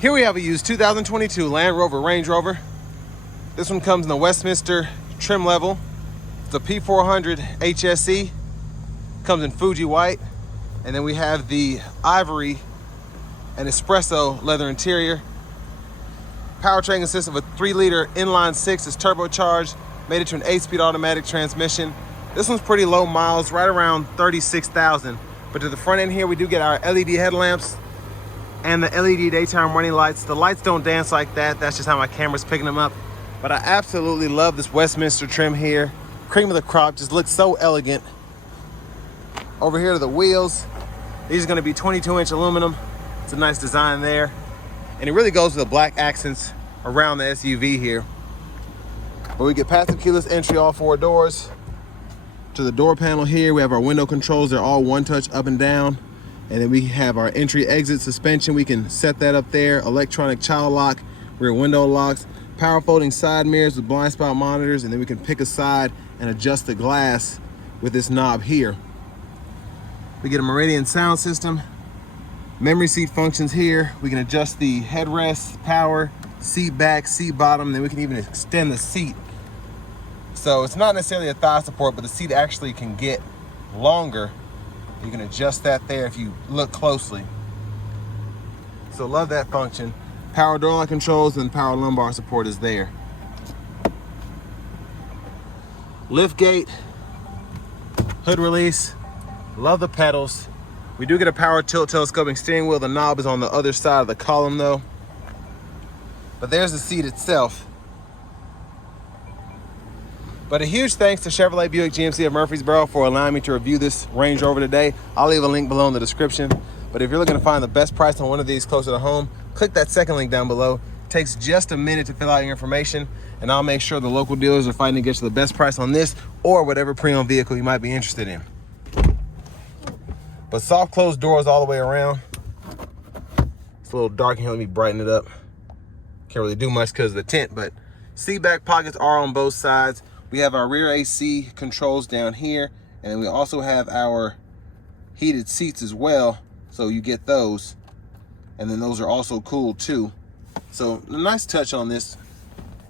Here we have a used 2022 Land Rover Range Rover. This one comes in the Westminster trim level. It's a P400 HSE. Comes in Fuji white. And then we have the ivory and espresso leather interior. Powertrain consists of a 3-liter inline 6. It's turbocharged, made it to an 8-speed automatic transmission. This one's pretty low miles, right around 36,000. But to the front end here, we do get our LED headlamps and the LED daytime running lights. The lights don't dance like that. That's just how my camera's picking them up. But I absolutely love this Westminster trim here. Cream of the crop, just looks so elegant. Over here to the wheels, these are gonna be 22-inch aluminum. It's a nice design there. And it really goes with the black accents around the SUV here. But we get passive keyless entry, all 4 doors. To the door panel here, we have our window controls. They're all one touch up and down. And then we have our entry exit suspension. We can set that up there. Electronic child lock, rear window locks, power folding side mirrors with blind spot monitors. And then we can pick a side and adjust the glass with this knob here. We get a Meridian sound system. Memory seat functions here. We can adjust the headrest, power, seat back, seat bottom. Then we can even extend the seat. So it's not necessarily a thigh support, but the seat actually can get longer. You can adjust that there if you look closely. So love that function. Power door lock controls and power lumbar support is there. Lift gate, hood release. Love the pedals. We do get a power tilt telescoping steering wheel. The knob is on the other side of the column though. But there's the seat itself. But a huge thanks to Chevrolet Buick GMC of Murfreesboro for allowing me to review this Range Rover today. I'll leave a link below in the description. But if you're looking to find the best price on one of these closer to home, click that second link down below. It takes just a minute to fill out your information, and I'll make sure the local dealers are fighting to get you the best price on this or whatever pre-owned vehicle you might be interested in. But soft closed doors all the way around. It's a little dark in here. Let me brighten it up. Can't really do much because of the tint, but seat back pockets are on both sides. We have our rear AC controls down here, and then we also have our heated seats as well, so you get those. And then those are also cooled too. So a nice touch on this.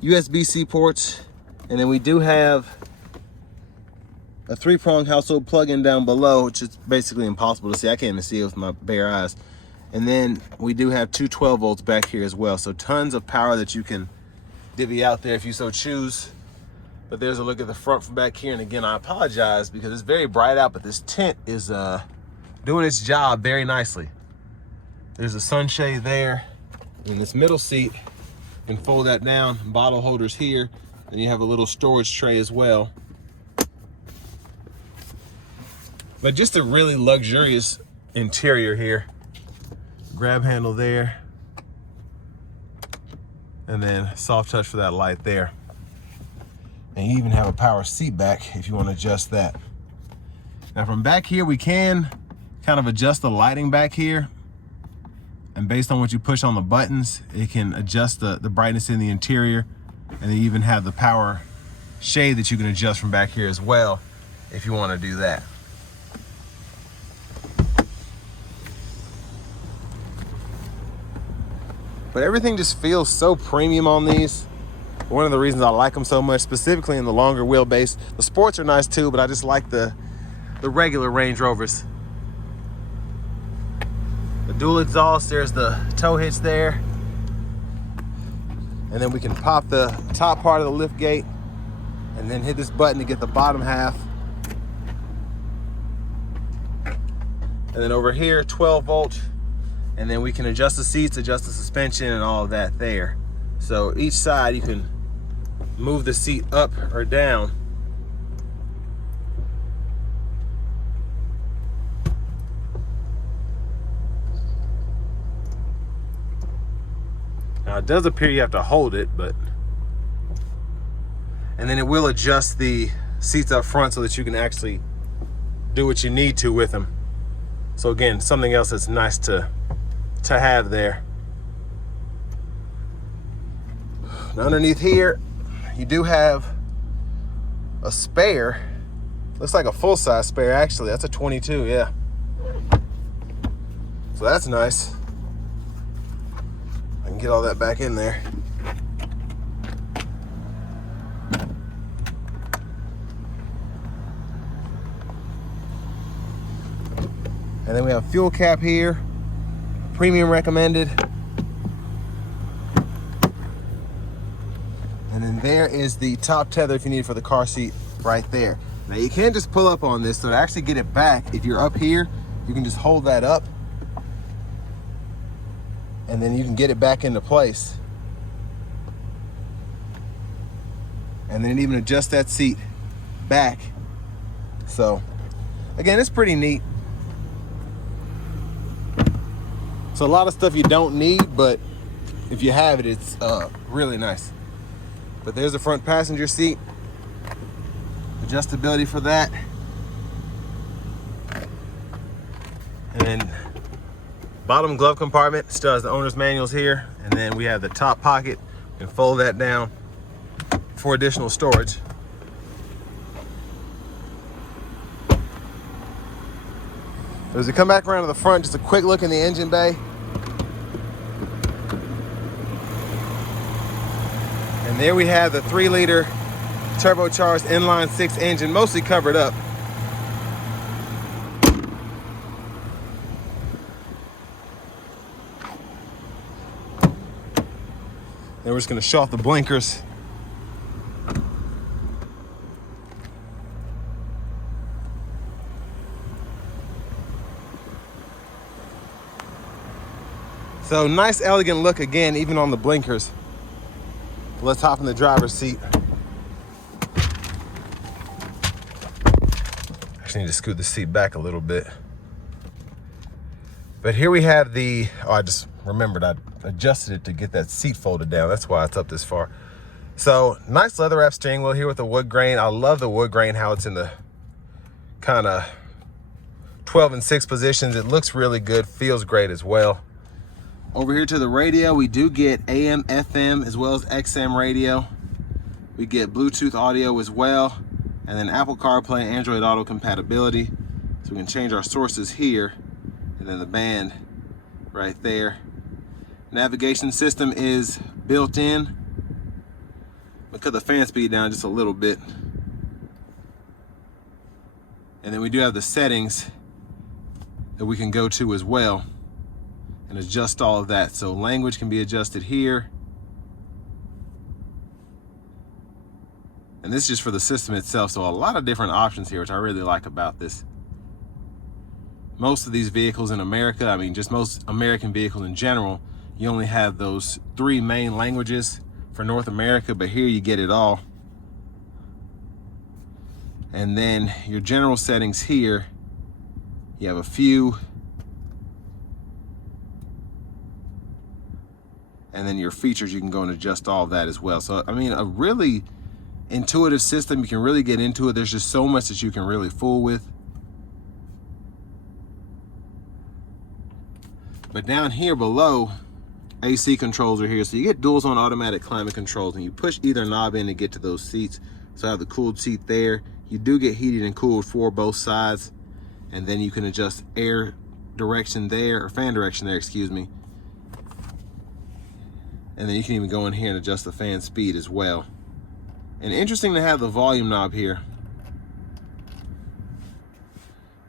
USB-C ports, and then we do have a 3-prong household plug-in down below, which is basically impossible to see. I can't even see it with my bare eyes. And then we do have 2 12 volts back here as well. So tons of power that you can divvy out there if you so choose. But there's a look at the front from back here. And again, I apologize because it's very bright out, but this tint is doing its job very nicely. There's a sunshade there. In this middle seat, you can fold that down, bottle holders here. Then you have a little storage tray as well. But just a really luxurious interior here. Grab handle there. And then soft touch for that light there. And you even have a power seat back if you want to adjust that. Now from back here, we can kind of adjust the lighting back here. And based on what you push on the buttons, it can adjust the brightness in the interior. And then you even have the power shade that you can adjust from back here as well if you want to do that. But everything just feels so premium on these. One of the reasons I like them so much, specifically in the longer wheelbase. The sports are nice too, but I just like the regular Range Rovers. The dual exhaust, there's the tow hitch there. And then we can pop the top part of the lift gate and then hit this button to get the bottom half. And then over here, 12 volt. And then we can adjust the seats, adjust the suspension, and all of that there. So each side you can move the seat up or down. Now it does appear you have to hold it, but... And then it will adjust the seats up front so that you can actually do what you need to with them. So again, something else that's nice to have there. Now underneath here, you do have a spare. Looks like a full-size spare, actually. That's a 22, yeah. So that's nice. get all that back in there. And then we have fuel cap here, premium recommended. And then there is the top tether if you need it for the car seat right there. Now you can't just pull up on this, so to actually get it back, if you're up here, you can just hold that up and then you can get it back into place. And then even adjust that seat back. So again, it's pretty neat. So a lot of stuff you don't need, but if you have it, it's really nice. But there's the front passenger seat. Adjustability for that. And then bottom glove compartment still has the owner's manuals here. And then we have the top pocket. You can fold that down for additional storage. As we come back around to the front, just a quick look in the engine bay. And there we have the 3-liter turbocharged inline 6 engine, mostly covered up. Then we're just gonna show off the blinkers. So nice, elegant look again, even on the blinkers. Let's hop in the driver's seat. Actually need to scoot the seat back a little bit. But here we have the, oh, I just remembered I adjusted it to get that seat folded down. That's why it's up this far. So nice leather wrap steering wheel here with the wood grain. I love the wood grain, how it's in the kind of 12 and 6 positions. It looks really good, feels great as well. Over here to the radio, we do get AM, FM, as well as XM radio. We get Bluetooth audio as well, and then Apple CarPlay, Android Auto compatibility. So we can change our sources here, and then the band right there. Navigation system is built in. We'll cut the fan speed down just a little bit. And then we do have the settings that we can go to as well and adjust all of that. So language can be adjusted here. And this is just for the system itself. So a lot of different options here, which I really like about this. Most of these vehicles in America, I mean, just most American vehicles in general, you only have those 3 main languages for North America, but here you get it all. And then your general settings here, you have a few. And then your features, you can go and adjust all of that as well. So, I mean, a really intuitive system. You can really get into it. There's just so much that you can really fool with. But down here below, AC controls are here. So you get dual zone automatic climate controls, and you push either knob in to get to those seats. So I have the cooled seat there. You do get heated and cooled for both sides. And then you can adjust air direction there, or fan direction there, excuse me. And then you can even go in here and adjust the fan speed as well. And interesting to have the volume knob here.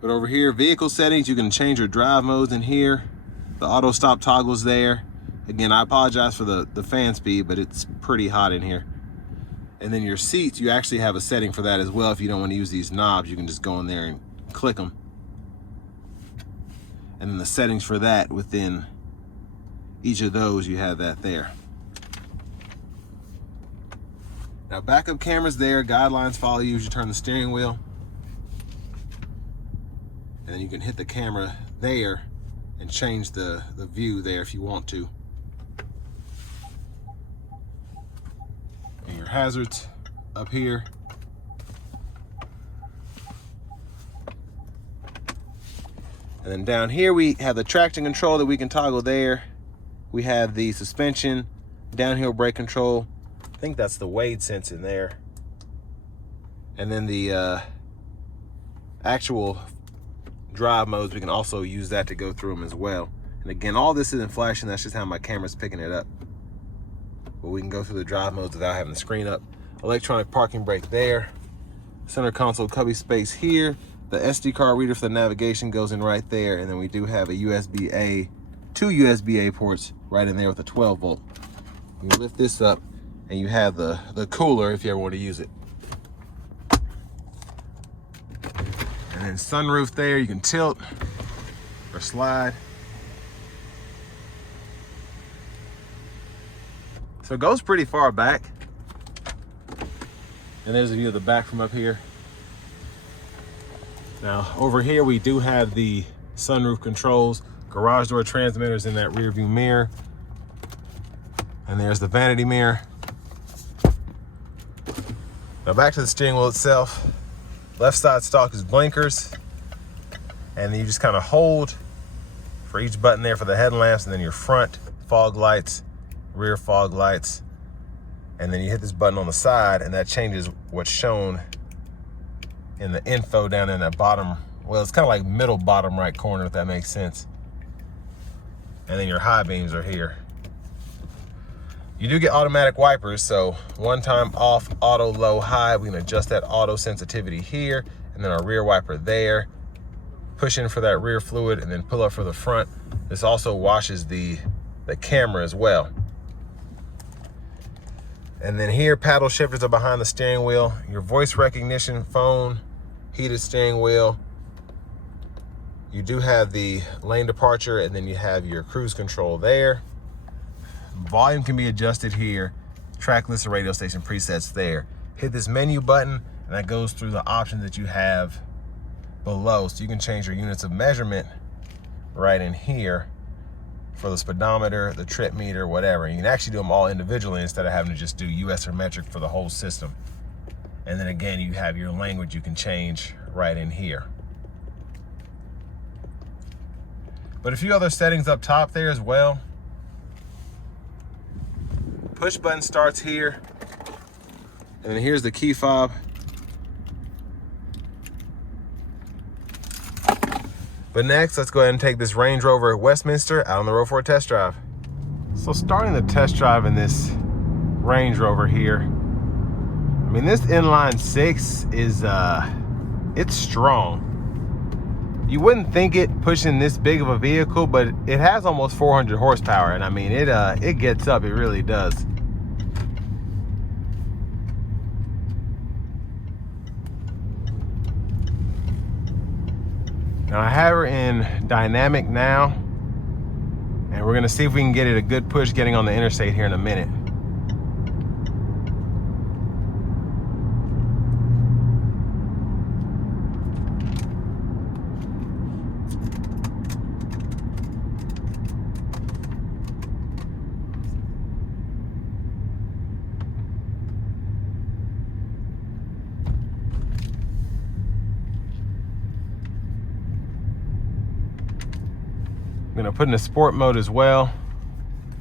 But over here, vehicle settings, you can change your drive modes in here. The auto stop toggle's there. Again, I apologize for the fan speed, but it's pretty hot in here. And then your seats, you actually have a setting for that as well. If you don't want to use these knobs, you can just go in there and click them. And then the settings for that within each of those, you have that there. Now backup cameras there, guidelines follow you as you turn the steering wheel. And then you can hit the camera there and change the view there if you want to. And your hazards up here. And then down here we have the traction control that we can toggle there. We have the suspension, downhill brake control. I think that's the Wade sense in there. And then the actual drive modes, we can also use that to go through them as well. And again, all this isn't flashing, that's just how my camera's picking it up. But we can go through the drive modes without having the screen up. Electronic parking brake there. Center console cubby space here. The SD card reader for the navigation goes in right there. And then we do have a USB-A, 2 USB-A ports right in there with a 12 volt. You lift this up and you have the cooler if you ever want to use it. And then sunroof there, you can tilt or slide. So it goes pretty far back. And there's a view of the back from up here. Now over here we do have the sunroof controls, garage door transmitters in that rear view mirror. And there's the vanity mirror. Now back to the steering wheel itself. Left side stock is blinkers. And then you just kind of hold for each button there for the headlamps, and then your front fog lights, rear fog lights. And then you hit this button on the side and that changes what's shown in the info down in that bottom, well, it's kind of like middle bottom right corner, if that makes sense. And then your high beams are here. You do get automatic wipers, so one time off, auto, low, high. We can adjust that auto sensitivity here, and then our rear wiper there. Push in for that rear fluid and then pull up for the front. This also washes the camera as well. And then here, paddle shifters are behind the steering wheel. Your voice recognition phone, heated steering wheel. You do have the lane departure, and then you have your cruise control there. Volume can be adjusted here. Track list and radio station presets there. Hit this menu button, and that goes through the options that you have below. So you can change your units of measurement right in here for the speedometer, the trip meter, whatever. You can actually do them all individually instead of having to just do US or metric for the whole system. And then again, you have your language you can change right in here. But a few other settings up top there as well. Push button starts here. And then here's the key fob. But next, let's go ahead and take this Range Rover Westminster out on the road for a test drive. So starting the test drive in this Range Rover here, I mean, this inline six is, it's strong. You wouldn't think it pushing this big of a vehicle, but it has almost 400 horsepower. And I mean, it gets up, it really does. Now I have her in dynamic now, and we're gonna see if we can get it a good push getting on the interstate here in a minute. I'm gonna put in a sport mode as well.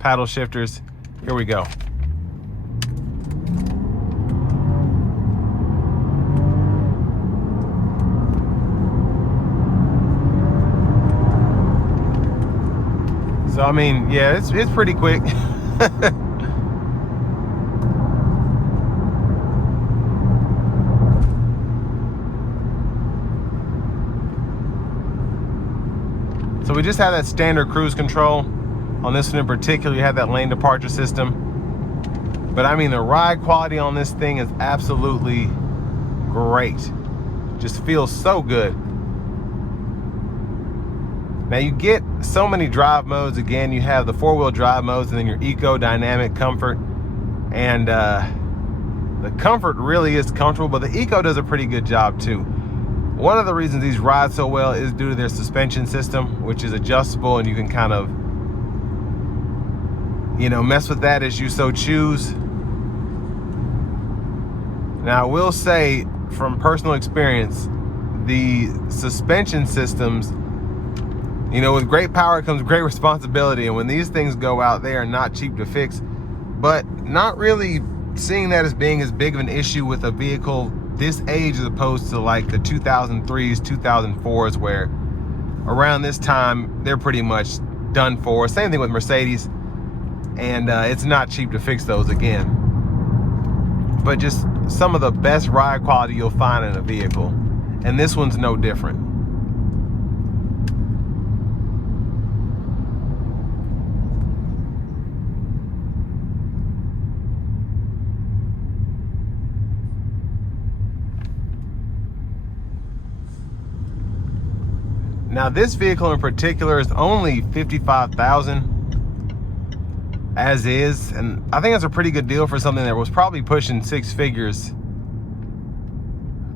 Paddle shifters, here we go. So I mean, yeah, it's pretty quick. So we just have that standard cruise control. On this one in particular, you have that lane departure system. But I mean, the ride quality on this thing is absolutely great. Just feels so good. Now you get so many drive modes. Again, you have the four-wheel drive modes and then your eco, dynamic, comfort. And the comfort really is comfortable, but the eco does a pretty good job too. One of the reasons these ride so well is due to their suspension system, which is adjustable, and you can kind of, you know, mess with that as you so choose. Now, I will say from personal experience, the suspension systems, you know, with great power comes great responsibility, and when these things go out, they are not cheap to fix, but not really seeing that as being as big of an issue with a vehicle this age as opposed to like the 2003s, 2004s, where around this time they're pretty much done for. Same thing with Mercedes, and it's not cheap to fix those again. But just some of the best ride quality you'll find in a vehicle, and this one's no different. Now this vehicle in particular is only $55,000 as is, and I think that's a pretty good deal for something that was probably pushing six figures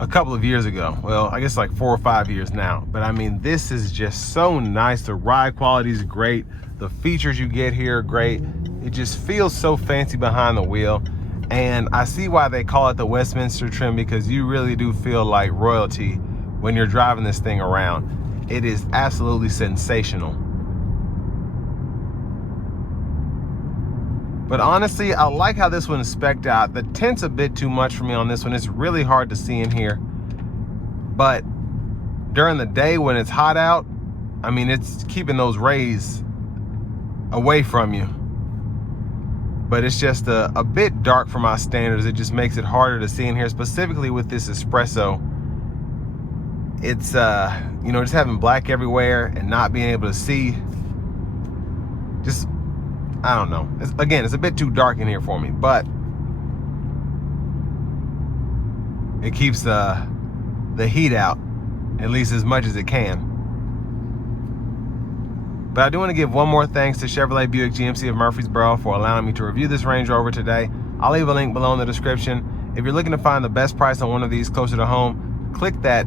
a couple of years ago. Well, I guess like 4 or 5 years now. But I mean, this is just so nice. The ride quality is great. The features you get here are great. It just feels so fancy behind the wheel. And I see why they call it the Westminster trim, because you really do feel like royalty when you're driving this thing around. It is absolutely sensational. But honestly, I like how this one is spec'd out. The tint's a bit too much for me on this one. It's really hard to see in here. But during the day when it's hot out, I mean, it's keeping those rays away from you. But it's just a bit dark for my standards. It just makes it harder to see in here, specifically with this espresso. It's, you know, just having black everywhere and not being able to see. Just, I don't know. Again, it's a bit too dark in here for me, but it keeps the heat out, at least as much as it can. But I do want to give one more thanks to Chevrolet Buick GMC of Murfreesboro for allowing me to review this Range Rover today. I'll leave a link below in the description. If you're looking to find the best price on one of these closer to home, click that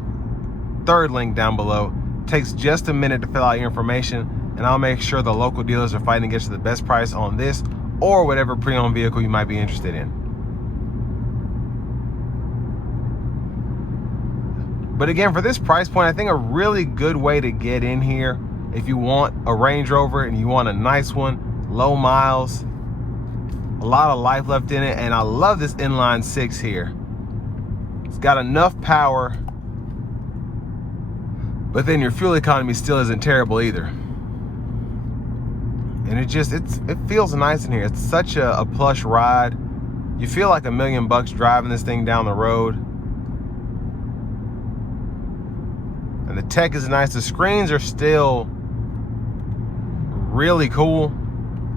third link down below. It takes just a minute to fill out your information, and I'll make sure the local dealers are fighting to get you the best price on this or whatever pre-owned vehicle you might be interested in. But again, for this price point, I think a really good way to get in here, if you want a Range Rover and you want a nice one, low miles, a lot of life left in it, and I love this inline six here. It's got enough power, but then your fuel economy still isn't terrible either. And it feels nice in here. It's such a plush ride. You feel like $1 million driving this thing down the road. And the tech is nice. The screens are still really cool.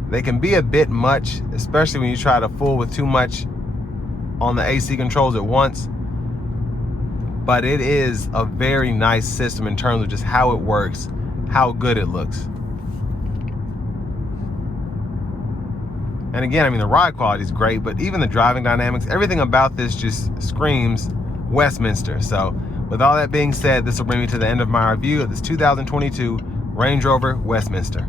They can be a bit much, especially when you try to fool with too much on the AC controls at once. But it is a very nice system in terms of just how it works, how good it looks. And again, I mean, the ride quality is great, but even the driving dynamics, everything about this just screams Westminster. So with all that being said, this will bring me to the end of my review of this 2022 Range Rover Westminster.